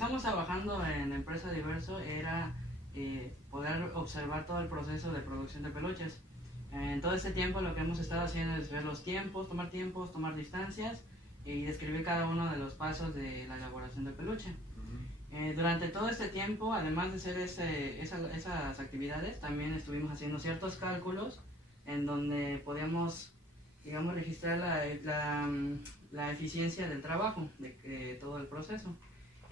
empezamos trabajando en la empresa Diverso era poder observar todo el proceso de producción de peluches. En todo este tiempo lo que hemos estado haciendo es ver los tiempos, tomar distancias y describir cada uno de los pasos de la elaboración del peluche. Durante todo este tiempo, además de hacer esas actividades, también estuvimos haciendo ciertos cálculos en donde podíamos, digamos, registrar la eficiencia del trabajo, de todo el proceso.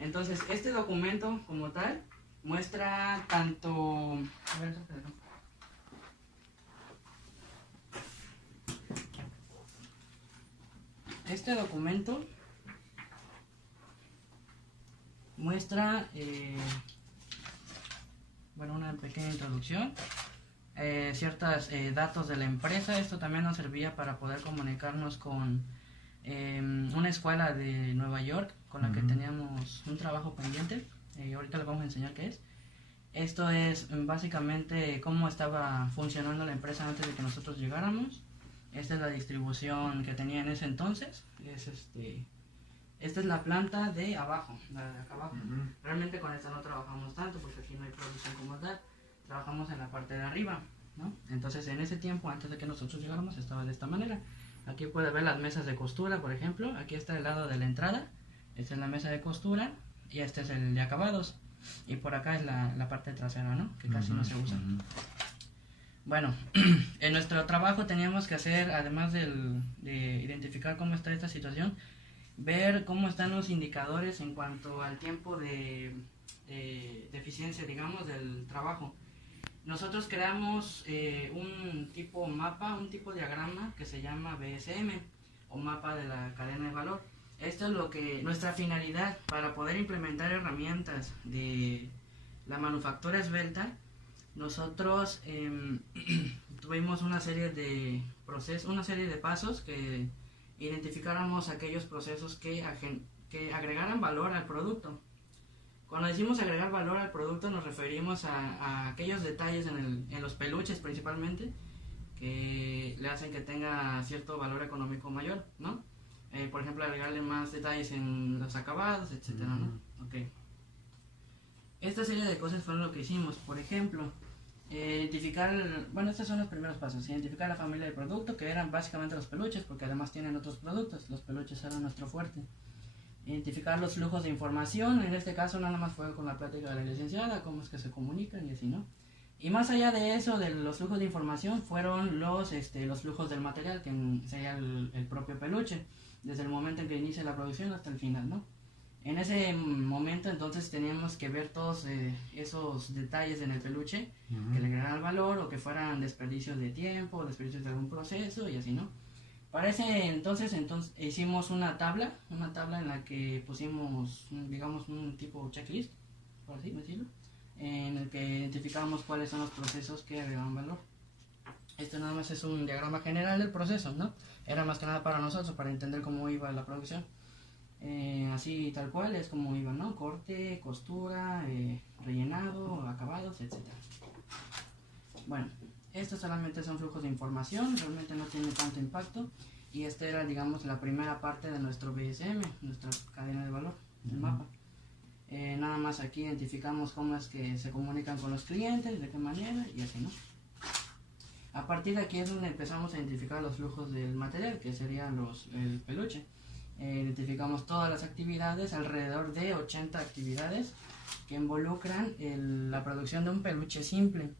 Entonces, este documento como tal muestra tanto... A ver, este documento muestra, bueno, una pequeña introducción, ciertos datos de la empresa. Esto también nos servía para poder comunicarnos con una escuela de Nueva York con la que teníamos un trabajo pendiente. Ahorita les vamos a enseñar qué es. Esto es básicamente cómo estaba funcionando la empresa antes de que nosotros llegáramos. Esta es la distribución que tenía en ese entonces. Esta es la planta de abajo, la de acá abajo. Realmente con esta no trabajamos tanto porque aquí no hay producción como tal. Trabajamos en la parte de arriba, ¿no? Entonces en ese tiempo, antes de que nosotros llegáramos, estaba de esta manera. Aquí puede ver las mesas de costura, por ejemplo. Aquí está el lado de la entrada. Esta es la mesa de costura y este es el de acabados. Y por acá es la parte trasera, ¿no? Que casi no se usa. Bueno, en nuestro trabajo teníamos que hacer, además de identificar cómo está esta situación, ver cómo están los indicadores en cuanto al tiempo de eficiencia, digamos, del trabajo. Nosotros creamos un tipo mapa, un tipo diagrama que se llama BSM o mapa de la cadena de valor. Esto es lo que nuestra finalidad para poder implementar herramientas de la manufactura esbelta. Nosotros tuvimos una serie de procesos, una serie de pasos que identificáramos aquellos procesos que agregaran valor al producto. Cuando decimos agregar valor al producto nos referimos a aquellos detalles en los peluches principalmente que le hacen que tenga cierto valor económico mayor, ¿no? Por ejemplo, agregarle más detalles en los acabados, etcétera, ¿no? Okay. Esta serie de cosas fueron lo que hicimos. Por ejemplo, identificar, bueno, estos son los primeros pasos. Identificar la familia de producto, que eran básicamente los peluches, porque además tienen otros productos. Los peluches eran nuestro fuerte. Identificar los flujos de información. En este caso nada más fue con la plática de la licenciada, cómo es que se comunican y así, ¿no? Y más allá de eso, de los flujos de información, fueron los flujos del material, que sería el propio peluche, desde el momento en que inicia la producción hasta el final, ¿no? En ese momento entonces teníamos que ver todos esos detalles en el peluche que le agregaran valor o que fueran desperdicios de tiempo, desperdicios de algún proceso y así, ¿no? Para ese entonces hicimos una tabla en la que pusimos, digamos, un tipo checklist, por así decirlo, en el que identificábamos cuáles son los procesos que agregaban valor. Esto nada más es un diagrama general del proceso, ¿no? Era más que nada para nosotros, para entender cómo iba la producción. Así tal cual es como iba, ¿no? Corte, costura, rellenado, acabados, etc. Bueno, estos solamente son flujos de información, realmente no tiene tanto impacto. Y esta era, digamos, la primera parte de nuestro BSM, nuestra cadena de valor, el mapa. Nada más aquí identificamos cómo es que se comunican con los clientes, de qué manera y así, ¿no? A partir de aquí es donde empezamos a identificar los flujos del material, que serían el peluche. Identificamos todas las actividades, alrededor de 80 actividades que involucran la producción de un peluche simple.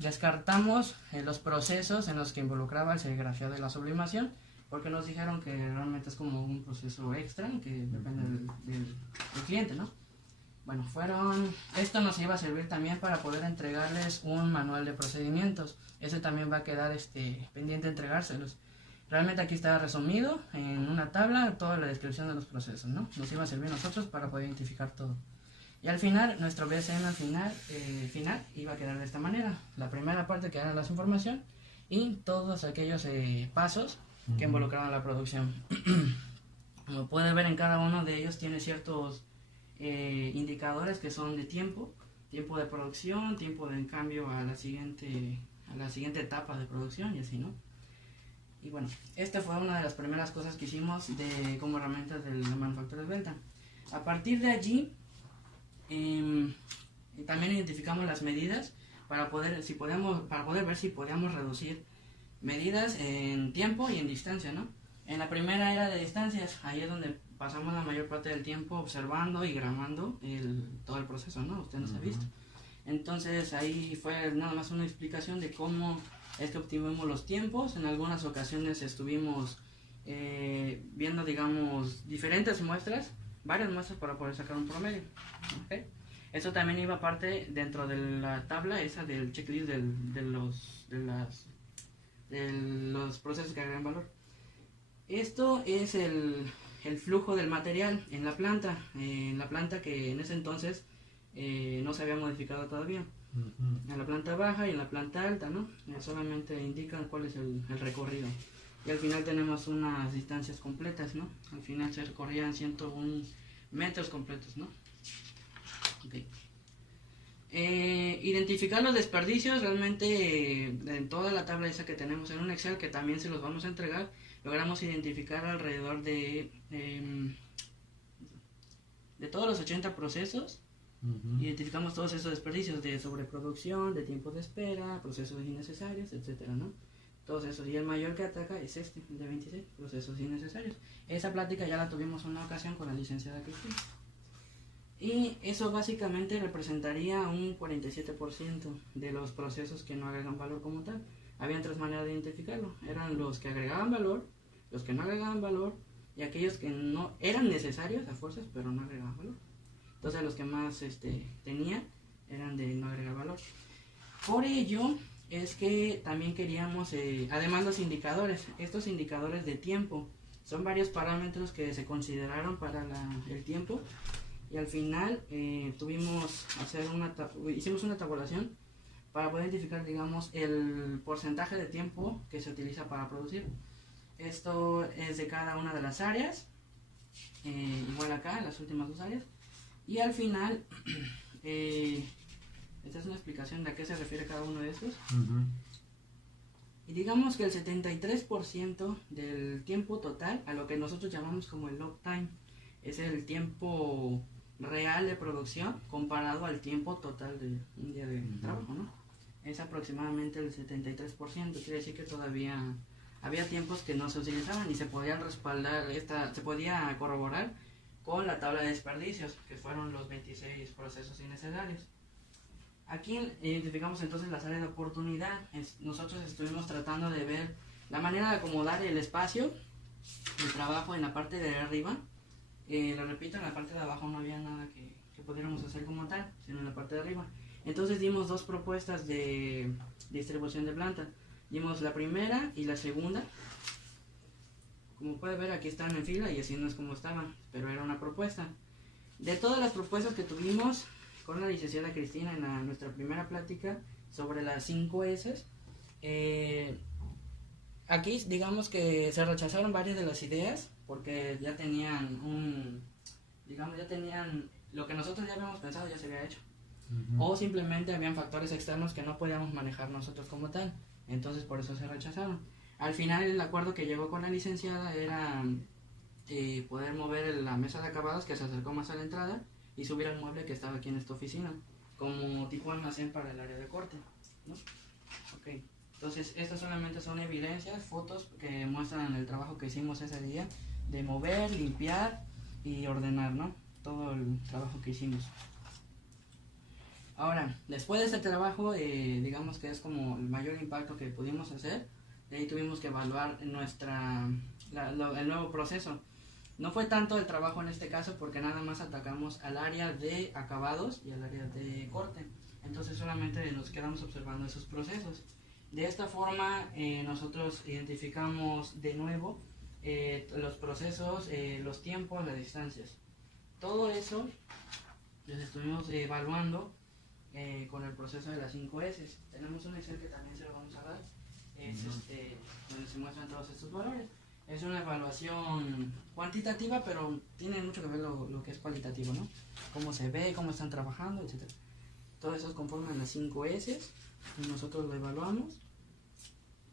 Descartamos los procesos en los que involucraba el serigrafiado y la sublimación, porque nos dijeron que realmente es como un proceso extra que depende del cliente, ¿no? Bueno, esto nos iba a servir también para poder entregarles un manual de procedimientos. Ese también va a quedar pendiente de entregárselos. Realmente aquí está resumido en una tabla toda la descripción de los procesos, ¿no? Nos iba a servir a nosotros para poder identificar todo. Y al final, nuestro BSM al final iba a quedar de esta manera. La primera parte que era la información y todos aquellos pasos que involucraban la producción. Como puede ver, en cada uno de ellos tiene ciertos indicadores que son de tiempo de producción, tiempo de cambio a la siguiente etapa de producción y así, ¿no? Y bueno, esta fue una de las primeras cosas que hicimos como herramientas de la manufactura esbelta. A partir de allí, también identificamos las medidas para poder ver si podíamos reducir medidas en tiempo y en distancia, ¿no? En la primera era de distancias, ahí es donde pasamos la mayor parte del tiempo observando y grabando todo el proceso, ¿no? Usted nos ha visto. Entonces ahí fue nada más una explicación de cómo es que obtuvimos los tiempos. En algunas ocasiones estuvimos viendo, digamos, diferentes muestras, varias muestras para poder sacar un promedio. ¿Okay? Eso también iba parte dentro de la tabla esa del checklist de los procesos que agregan valor. Esto es el flujo del material en la planta que en ese entonces no se había modificado todavía. En la planta baja y en la planta alta, ¿no? Solamente indican cuál es el recorrido. Y al final tenemos unas distancias completas, ¿no? Al final se recorrían 101 metros completos, ¿no? Okay. Identificar los desperdicios, realmente en toda la tabla esa que tenemos en un Excel, que también se los vamos a entregar, logramos identificar alrededor de todos los 80 procesos. Identificamos todos esos desperdicios de sobreproducción, de tiempo de espera, procesos innecesarios, etcétera, ¿no? Todos esos, y el mayor que ataca es el de 26, procesos innecesarios. Esa plática ya la tuvimos una ocasión con la licenciada Cristina. Y eso básicamente representaría un 47% de los procesos que no agregan valor como tal. Habían tres maneras de identificarlo. Eran los que agregaban valor, los que no agregaban valor, y aquellos que no eran necesarios a fuerzas, pero no agregaban valor. Entonces los que más tenían eran de no agregar valor. Por ello es que también queríamos, además los indicadores, estos indicadores de tiempo, son varios parámetros que se consideraron para el tiempo. Y al final hicimos una tabulación para poder identificar, digamos, el porcentaje de tiempo que se utiliza para producir. Esto es de cada una de las áreas, igual acá, en las últimas dos áreas. Y al final, esta es una explicación de a qué se refiere cada uno de estos. Y digamos que el 73% del tiempo total, a lo que nosotros llamamos como el log time, es el tiempo real de producción comparado al tiempo total de un día de trabajo, ¿no? Es aproximadamente el 73%, quiere decir que todavía había tiempos que no se utilizaban y se podían respaldar, se podía corroborar con la tabla de desperdicios, que fueron los 26 procesos innecesarios. Aquí identificamos entonces las áreas de oportunidad. Nosotros estuvimos tratando de ver la manera de acomodar el espacio de trabajo en la parte de arriba. Lo repito, en la parte de abajo no había nada que pudiéramos hacer como tal, sino en la parte de arriba. Entonces dimos dos propuestas de distribución de planta. Dimos la primera y la segunda. Como puede ver, aquí están en fila y así no es como estaban, pero era una propuesta. De todas las propuestas que tuvimos con la licenciada Cristina en nuestra primera plática sobre las 5 S, aquí digamos que se rechazaron varias de las ideas porque ya tenían lo que nosotros ya habíamos pensado ya se había hecho. O simplemente habían factores externos que no podíamos manejar nosotros como tal, entonces por eso se rechazaron. Al final el acuerdo que llegó con la licenciada era poder mover la mesa de acabados que se acercó más a la entrada y subir al mueble que estaba aquí en esta oficina, como tipo almacén para el área de corte, ¿no? Okay. Entonces estas solamente son evidencias, fotos que muestran el trabajo que hicimos ese día, de mover, limpiar y ordenar, ¿no? Todo el trabajo que hicimos. Ahora, después de este trabajo, digamos que es como el mayor impacto que pudimos hacer. De ahí tuvimos que evaluar el nuevo proceso. No fue tanto el trabajo en este caso porque nada más atacamos al área de acabados y al área de corte. Entonces solamente nos quedamos observando esos procesos. De esta forma nosotros identificamos de nuevo los procesos, los tiempos, las distancias. Todo eso los estuvimos evaluando con el proceso de las 5 S. Tenemos un Excel que también se lo vamos a dar. Es donde se muestran todos estos valores. Es una evaluación cuantitativa, pero tiene mucho que ver lo que es cualitativo, ¿no? Cómo se ve, cómo están trabajando, etc. Todo eso conforman las 5 S y nosotros lo evaluamos.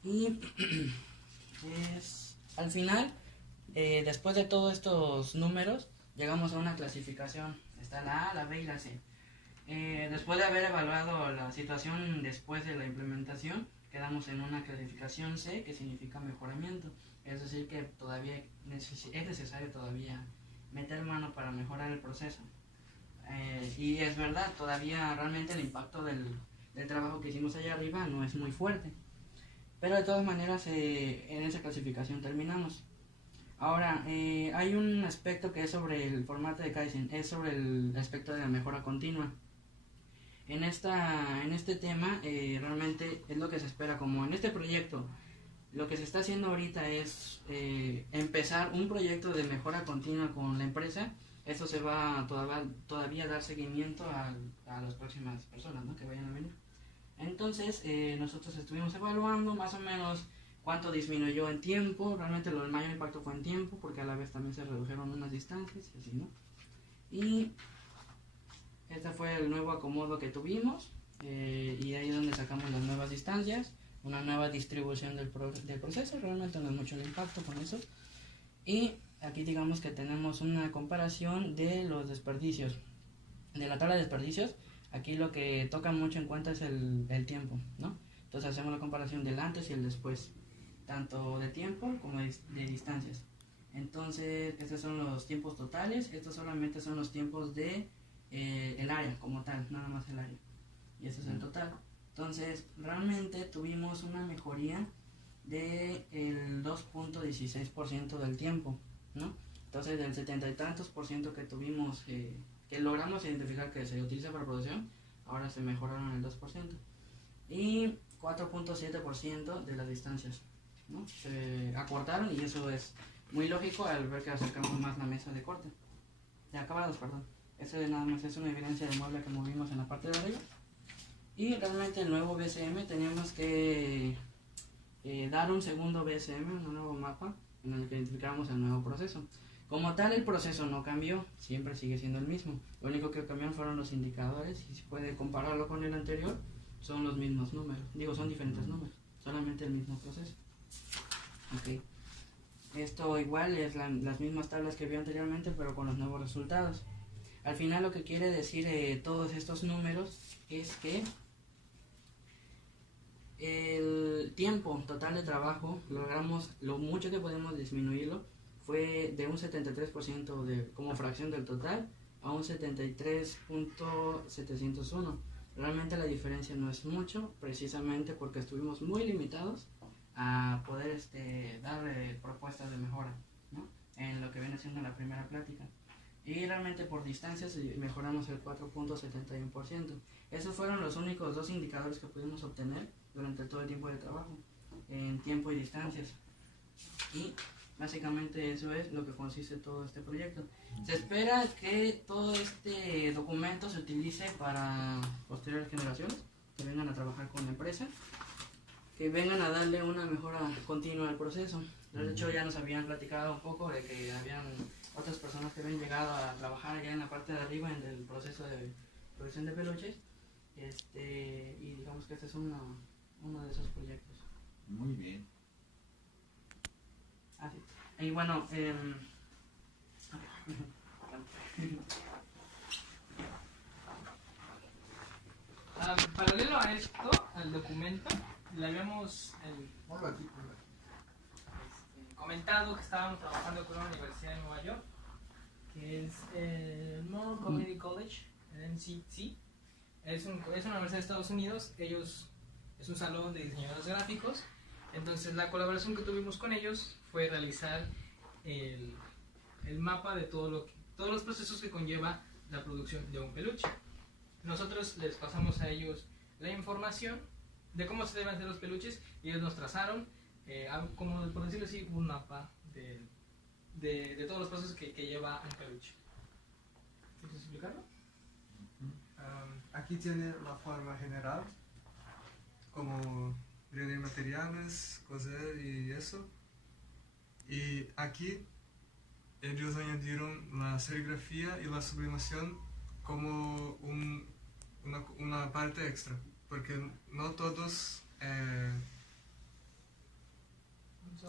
Y al final, después de todos estos números, llegamos a una clasificación. Está la A, la B y la C. Después de haber evaluado la situación después de la implementación, quedamos en una clasificación C, que significa mejoramiento. Es decir, que todavía es necesario todavía meter mano para mejorar el proceso. Y es verdad, todavía realmente el impacto del trabajo que hicimos allá arriba no es muy fuerte. Pero de todas maneras, en esa clasificación terminamos. Ahora, hay un aspecto que es sobre el formato de Kaizen, es sobre el aspecto de la mejora continua. En este tema, realmente es lo que se espera, como en este proyecto, lo que se está haciendo ahorita es empezar un proyecto de mejora continua con la empresa. Eso se va todavía a dar seguimiento a las próximas personas, ¿no?, que vayan a venir. Entonces, nosotros estuvimos evaluando más o menos cuánto disminuyó en tiempo. Realmente el mayor impacto fue en tiempo, porque a la vez también se redujeron unas distancias y así, ¿no? Y este fue el nuevo acomodo que tuvimos, y ahí es donde sacamos las nuevas distancias, una nueva distribución del proceso. Realmente no es mucho el impacto con eso. Y aquí digamos que tenemos una comparación de los desperdicios, de la tabla de desperdicios. Aquí lo que toca mucho en cuenta es el tiempo, ¿no? Entonces hacemos la comparación del antes y el después, tanto de tiempo como de distancias. Entonces, estos son los tiempos totales. Estos solamente son los tiempos de el área como tal, nada más el área. Y ese es el total. Entonces, realmente tuvimos una mejoría del 2.16% del tiempo, ¿no? Entonces, del 70 y tantos por ciento que tuvimos, que logramos identificar que se utiliza para producción, ahora se mejoraron el 2%. Y 4.7% de las distancias, ¿no?, se acortaron, y eso es muy lógico al ver que acercamos más la mesa de corte, de acabados, perdón. Eso nada más es una evidencia de mueble que movimos en la parte de arriba. Y realmente el nuevo BCM teníamos que dar un segundo BCM, un nuevo mapa, en el que identificamos el nuevo proceso. Como tal, el proceso no cambió, siempre sigue siendo el mismo. Lo único que cambiaron fueron los indicadores, y si puede compararlo con el anterior, son los mismos números. Digo, son diferentes números, solamente el mismo proceso. Ok. Esto igual es las mismas tablas que vio anteriormente, pero con los nuevos resultados. Al final lo que quiere decir todos estos números es que el tiempo total de trabajo, logramos lo mucho que podemos disminuirlo, fue de un 73% como fracción del total a un 73.701. Realmente la diferencia no es mucho, precisamente porque estuvimos muy limitados a poder dar propuestas de mejora, ¿no?, en lo que viene siendo la primera plática. Y realmente por distancias mejoramos el 4.71%. Esos fueron los únicos dos indicadores que pudimos obtener durante todo el tiempo de trabajo, en tiempo y distancias. Y básicamente eso es lo que consiste todo este proyecto. Se espera que todo este documento se utilice para posteriores generaciones que vengan a trabajar con la empresa, que vengan a darle una mejora continua al proceso. De hecho, ya nos habían platicado un poco de que habían otras personas que habían llegado a trabajar allá en la parte de arriba en el proceso de producción de peluches, y digamos que este es uno de esos proyectos. Muy bien. Ah, sí. Y bueno, paralelo a esto, al documento, le habíamos comentado que estábamos trabajando con una universidad de Nueva York, que es el Moore Community College, el MCC. Es una universidad de Estados Unidos. Ellos es un salón de diseñadores gráficos. Entonces la colaboración que tuvimos con ellos fue realizar el mapa de todos los procesos que conlleva la producción de un peluche. Nosotros les pasamos a ellos la información de cómo se deben hacer los peluches, y ellos nos trazaron, como por decirlo así, un mapa de todos los procesos que lleva un peluche. ¿Quieres explicarlo? Aquí tiene la forma general, como reunir materiales, coser y eso. Y aquí ellos añadieron la serigrafía y la sublimación como una parte extra, porque no todos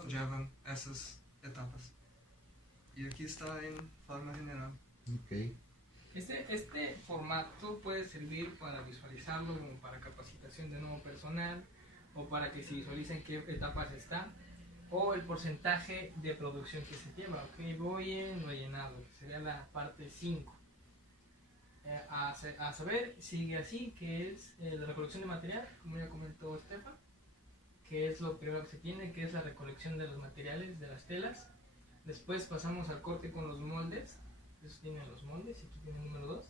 llevan esas etapas. y aquí está en forma general. Ok. Este formato puede servir para visualizarlo como para capacitación de nuevo personal o para que se visualicen qué etapas está o el porcentaje de producción que se lleva. Ok, voy en rellenado, que sería la parte 5. A saber, sigue así, que es la recolección de material, como ya comentó Estefan, que es lo primero que se tiene, que es la recolección de los materiales, de las telas. Después pasamos al corte con los moldes. Eso tiene los moldes y aquí tiene el número 2.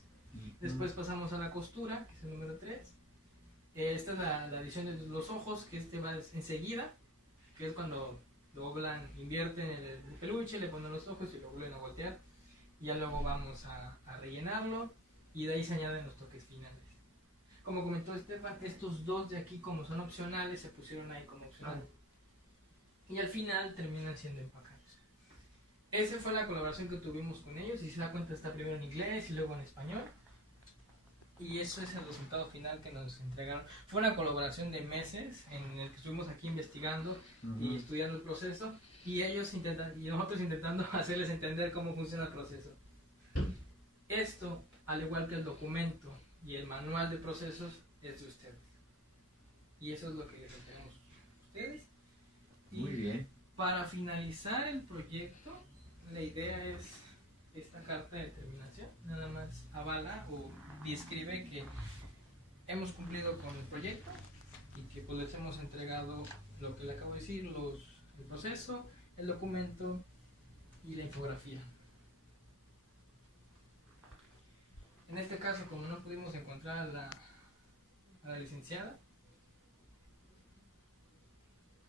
Después pasamos a la costura, que es el número 3. Esta es la edición de los ojos, que este va enseguida, que es cuando doblan, invierten el peluche, le ponen los ojos y lo vuelven a voltear. Y ya luego vamos a rellenarlo y de ahí se añaden los toques finales. Como comentó Estefan, estos dos de aquí, como son opcionales, se pusieron ahí como opcionales. Y al final terminan siendo empacados. Esa fue la colaboración que tuvimos con ellos. Y si se da cuenta, está primero en inglés y luego en español. Y eso es el resultado final que nos entregaron. Fue una colaboración de meses en el que estuvimos aquí investigando y estudiando el proceso. Y ellos y nosotros intentando hacerles entender cómo funciona el proceso. Esto, al igual que el documento y el manual de procesos, es de ustedes. Y eso es lo que les tenemos a ustedes. Y muy bien. para finalizar el proyecto, la idea es esta carta de determinación. Nada más avala o describe que hemos cumplido con el proyecto y que pues les hemos entregado lo que le acabo de decir, el proceso, el documento y la infografía. En este caso, como no pudimos encontrar a la licenciada,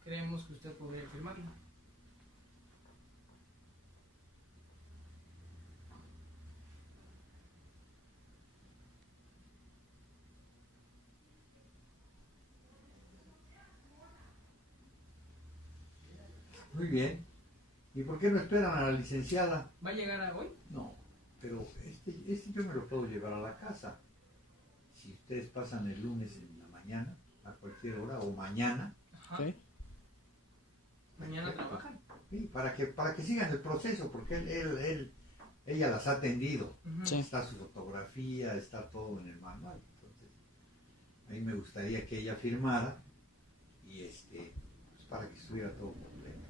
creemos que usted podría firmarlo. Muy bien. ¿Y por qué no esperan a la licenciada? ¿Va a llegar a hoy? No, pero este yo me lo puedo llevar a la casa. Si ustedes pasan el lunes en la mañana, a cualquier hora, o mañana. Ajá. Sí. Mañana trabajan. Sí, para que sigan el proceso, porque ella las ha atendido. Ujú. Sí. Está su fotografía, está todo en el manual. Entonces, a mí me gustaría que ella firmara y pues para que estuviera todo completo.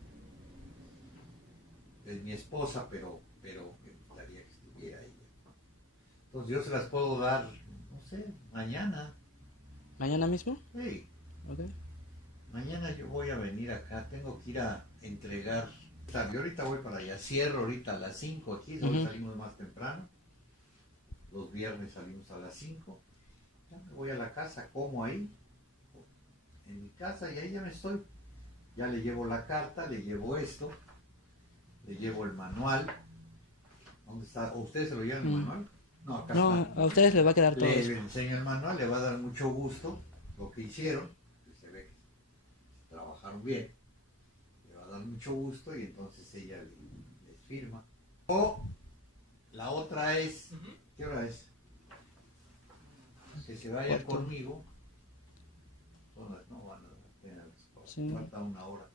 Es mi esposa, pero me gustaría que estuviera ella. Entonces yo se las puedo dar, no sé, mañana. ¿Mañana mismo? Sí, Ok. mañana yo voy a venir acá, tengo que ir a entregar. Yo ahorita voy para allá, cierro ahorita a las 5 aquí, hoy Ujú. salimos más temprano. Los viernes salimos a las 5. Ya me voy a la casa, como ahí, en mi casa, y ahí ya me estoy. Ya le llevo la carta, le llevo esto, le llevo el manual. ¿Dónde está? ¿O ustedes se lo llevan el manual? No, acá No, está. a ustedes les va a quedar todo Le eso. enseño el manual, le va a dar mucho gusto lo que hicieron, que se ve que trabajaron bien, le va a dar mucho gusto y entonces ella les firma. O la otra es, Ujú. ¿qué hora es? Que se vaya Cuarto. conmigo, son las, no van a tener Sí. falta una hora.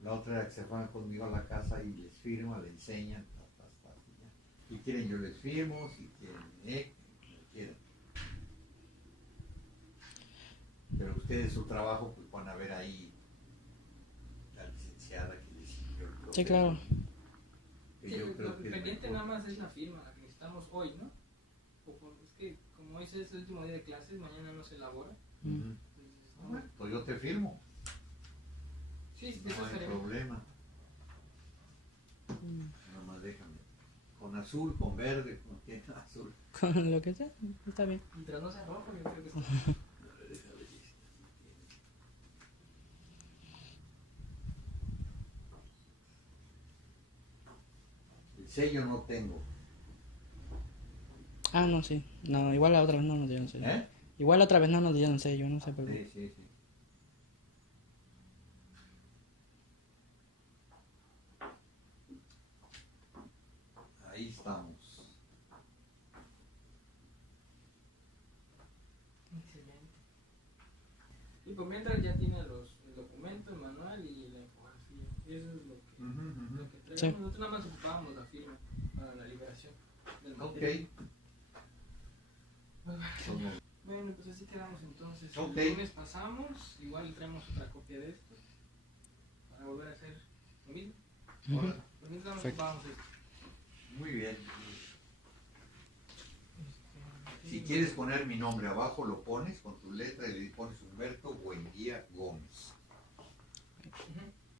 La otra era que se fueran conmigo a la casa y les firma, le enseñan, y ya. Si quieren yo les firmo, si quieren, como quieran. Pero ustedes su trabajo pues van a ver ahí la licenciada que les siguió el proceso. Sí, claro. Que Sí, yo creo lo que es pendiente mejor. nada más es la firma, la que necesitamos hoy, ¿no? Es que como hoy es el último día de clases, mañana no se elabora. Mm. Ujú. Entonces, no. Bueno, pues yo te firmo, Sí, no eso hay estaría bien. problema. Nada más déjame. Con azul, con verde, con qué azul. Con lo que sea, está bien. Mientras no sea rojo, yo creo que está. A ver, déjame ver si esta sí tiene. El sello no tengo. Ah, no, sí. No, igual la otra vez no nos dieron sello. ¿Eh? Igual la otra vez no nos dieron sello, no sé por qué. Sí, sí, sí. Ahí estamos. Excelente. Y por mientras ya tiene el documento, el manual y la infografía. Eso es lo que Lo que traemos, Sí. nosotros nada más ocupábamos la firma para la liberación del Ok. material. Somos- Bueno, pues así quedamos entonces. Ok. El lunes pasamos, igual traemos otra copia de esto para volver a hacer lo mismo. Ahora, Pues mientras nos Perfecto. ocupamos esto. muy bien. Este, Si quieres poner mi nombre abajo, lo pones con tu letra y le pones Humberto Buendía Gómez. Ujú.